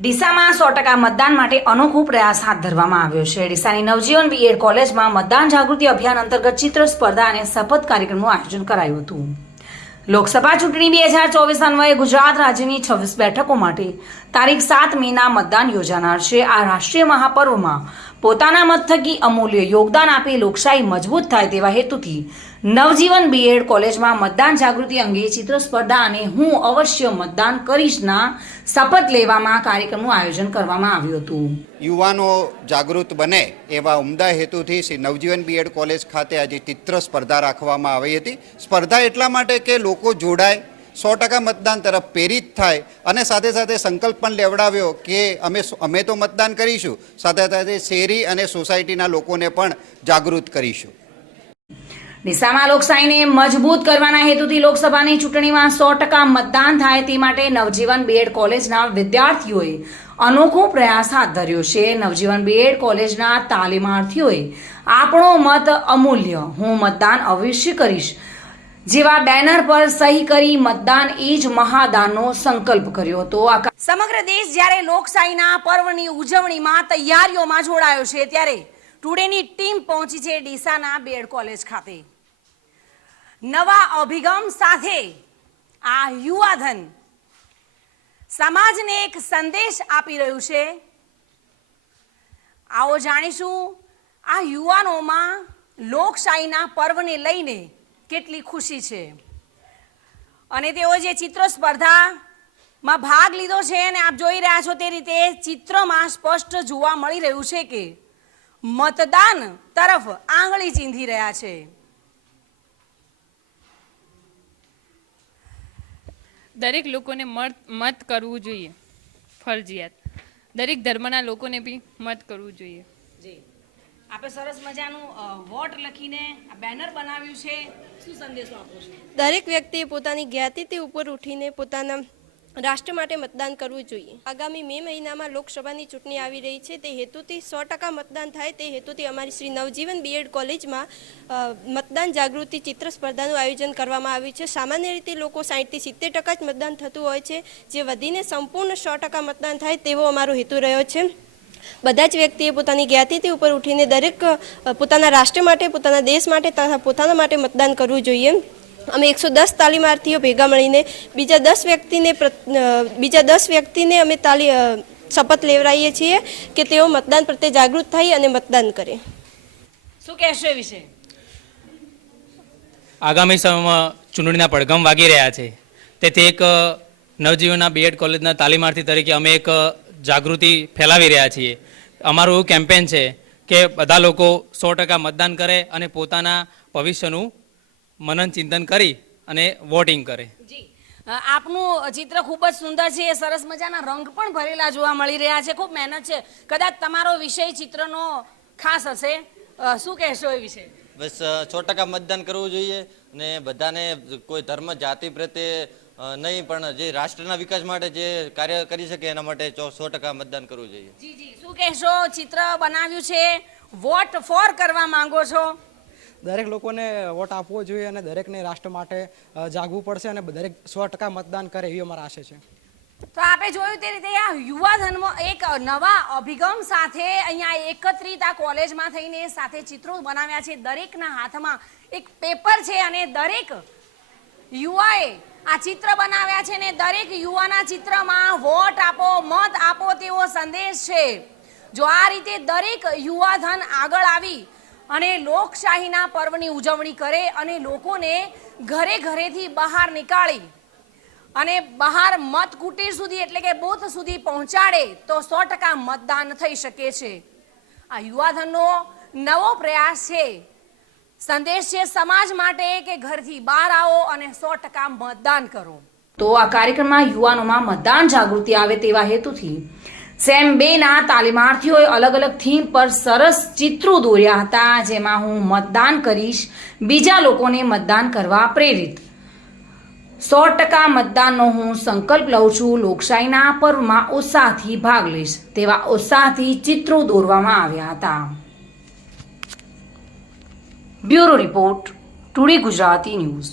ડીસામાં 100% મતદાન માટે અનોખો પ્રયાસ હાથ ધરવામાં આવ્યો છે। ડીસાની નવજીવન બીએડ કોલેજમાં મતદાન જાગૃતિ અભિયાન અંતર્ગત ચિત્ર સ્પર્ધા અને શપથ કાર્યક્રમનું આયોજન કરાયું હતું। લોકસભા ચૂંટણી 2024 અન્વયે ગુજરાત રાજ્યની 26 બેઠકો માટે તારીખ 7 મેના મતદાન યોજાનાર છે। આ રાષ્ટ્રીય મહાપર્વમાં પોતાના મત થકી અમૂલ્ય યોગદાન આપી લોકશાહી મજબૂત થાય તેવા હેતુથી નવજીવન બીએડ કોલેજમાં મતદાન જાગૃતિ અંગે ચિત્ર સ્પર્ધા અને હું અવશ્ય મતદાન કરીશના શપથ લેવામાં કાર્યક્રમનું આયોજન કરવામાં આવ્યું હતું। યુવાનો જાગૃત બને એવા ઉમદા હેતુથી શ્રી નવજીવન બીએડ કોલેજ ખાતે આજે ચિત્ર સ્પર્ધા રાખવામાં આવી હતી। સ્પર્ધા એટલા માટે કે લોકો જોડાય, 100% મતદાન તરફ પ્રેરિત થાય અને સાથે સાથે સંકલ્પ પણ લેવડાવ્યો કે અમે તો મતદાન કરીશું, સાથે સાથે શેરી અને સોસાયટીના લોકોને પણ જાગૃત કરીશું। ડીસામાં લોકશાહીને મજબૂત કરવાના હેતુથી લોકસભાની ચૂંટણીમાં 100% મતદાન થાય તે માટે નવજીવન બીએડ કોલેજના વિદ્યાર્થીઓએ અનોખો પ્રયાસ હાથ ધર્યો છે। નવજીવન બીએડ કોલેજના તાલીમાર્થીઓએ આપણો મત અમૂલ્ય, હું મતદાન અવશ્ય કરીશ જેવા બેનર પર સહી કરી મતદાન એ જ મહાદાનનો સંકલ્પ કર્યો હતો। સમગ્ર દેશ જ્યારે લોકશાહીના પર્વની ઉજવણીમાં તૈયારીઓમાં જોડાયો છે ત્યારે ટુડેની ટીમ પહોંચી છે ડીસાના બીએડ કોલેજ ખાતે। નવા અભિગમ સાથે આ યુવાધન સમાજને એક સંદેશ આપી રહ્યું છે। આવો જાણીશું આ યુવાનોમાં લોકશાહીના પર્વને લઈને કેટલી ખુશી છે અને તેઓ જે ચિત્ર સ્પર્ધામાં ભાગ લીધો છે અને આપ જોઈ રહ્યા છો તે રીતે ચિત્રમાં સ્પષ્ટ જોવા મળી રહ્યું છે કે મતદાન તરફ આંગળી ચીંધી રહ્યા છે। દરેક લોકોને મત કરવું જોઈએ, ફરજિયાત। દરેક ધર્મના લોકોને બી મત કરવું જોઈએ। જી, આપણે સરસ મજાનું વોટ લખીને આ બેનર બનાવ્યું છે, શું સંદેશો આપો છો? દરેક વ્યક્તિએ પોતાની જ્ઞાતિથી ઉપર ઉઠીને પોતાના રાષ્ટ્ર માટે મતદાન કરવું જોઈએ। આગામી મે મહિનામાં લોકસભાની ચૂંટણી આવી રહી છે, તે હેતુથી 100% મતદાન થાય તે હેતુથી અમારી શ્રી નવજીવન બીએડ કોલેજમાં મતદાન જાગૃતિ ચિત્ર સ્પર્ધાનું આયોજન કરવામાં આવ્યું છે। સામાન્ય રીતે લોકો 60 થી 70% જ મતદાન થતું હોય છે, જે વધીને સંપૂર્ણ 100% મતદાન થાય તેવો અમારો હેતુ રહ્યો છે। બધા જ વ્યક્તિએ પોતાની જ્ઞાતિથી ઉપર ઉઠીને દરેક પોતાના રાષ્ટ્ર માટે, પોતાના દેશ માટે તથા પોતાના માટે મતદાન કરવું જોઈએ। અમે 110 તાલીમાર્થીઓ ભેગા મળીને બીજા 10 વ્યક્તિને અમે શપથ લેવડાવીએ છીએ કે તેઓ મતદાન પ્રત્યે જાગૃત થઈ અને મતદાન કરે। શું કહેશો એ વિશે? આગામી સમયમાં ચૂંટણીના પડઘમ વાગી રહ્યા છે, તેથી એક નવજીવનના બીએડ કોલેજના તાલીમાર્થી તરીકે અમે એક જાગૃતિ ફેલાવી રહ્યા છીએ। અમારું એવું કેમ્પેન છે કે બધા લોકો 100% મતદાન કરે અને પોતાના ભવિષ્યનું મનન ચિંતન કરી અને વોટિંગ કરે। જી, આપનું ચિત્ર ખૂબ જ સુંદર છે, સરસ મજાના રંગ પણ ભરેલા જોવા મળી રહ્યા છે, ખૂબ મહેનત છે। કદાચ તમારો વિષય ચિત્રનો ખાસ હશે, શું કહેશો એ વિશે? બસ 100% મતદાન કરવું જોઈએ અને બધાને કોઈ ધર્મ જાતિ પ્રત્યે નહીં પણ જે રાષ્ટ્રના વિકાસ માટે જે કાર્ય કરી શકે એના માટે 100% મતદાન કરવું જોઈએ। જી જી, શું કહેશો? ચિત્ર બનાવ્યું છે, વોટ ફોર કરવા માંગો છો? દરેક લોકોને વોટ આપવો જોઈએ અને દરેકને રાષ્ટ્ર માટે જાગવું પડશે અને દરેક 100% મતદાન કરે એવી અમારા આશા છે। તો આપણે જોયું તે રીતે આ યુવાધનમાં એક નવા અભિગમ સાથે અહીંયા એકત્રિત આ કોલેજમાં થઈને સાથે ચિત્રો બનાવ્યા છે। દરેકના હાથમાં એક પેપર છે અને દરેક યુવાએ આ ચિત્ર બનાવ્યા છે ને દરેક યુવાના ચિત્રમાં વોટ આપો, મત આપો તેવો સંદેશ છે। જો આ રીતે દરેક યુવાધન આગળ આવી અને લોકશાહીના પર્વની ઉજવણી કરે અને લોકોને ઘરે ઘરેથી બહાર નીકાળી અને બહાર મત કુટીર સુધી એટલે કે બૂથ સુધી પહોંચાડે તો 100% મતદાન થઈ શકે છે। આ યુવાધનનો નવો પ્રયાસ છે, સંદેશ છે સમાજ માટે કે ઘરથી બહાર આવો અને 100% મતદાન કરો। તો આ કાર્યક્રમમાં યુવાનોમાં મતદાન જાગૃતિ આવે તેવા હેતુથી સેમ 2ના તાલીમાર્થીઓએ અલગ અલગ થીમ પર સરસ ચિત્રો દોર્યા હતા, જેમાં હું મતદાન કરીશ, બીજા લોકોને મતદાન કરવા પ્રેરિત, 100% મતદાનનો હું સંકલ્પ લઉં છું, લોકશાહીના પર્વમાં ઉત્સાહથી ભાગ લઈશ તેવા ઉત્સાહથી ચિત્રો દોરવામાં આવ્યા હતા। Bureau report, today Gujarati news.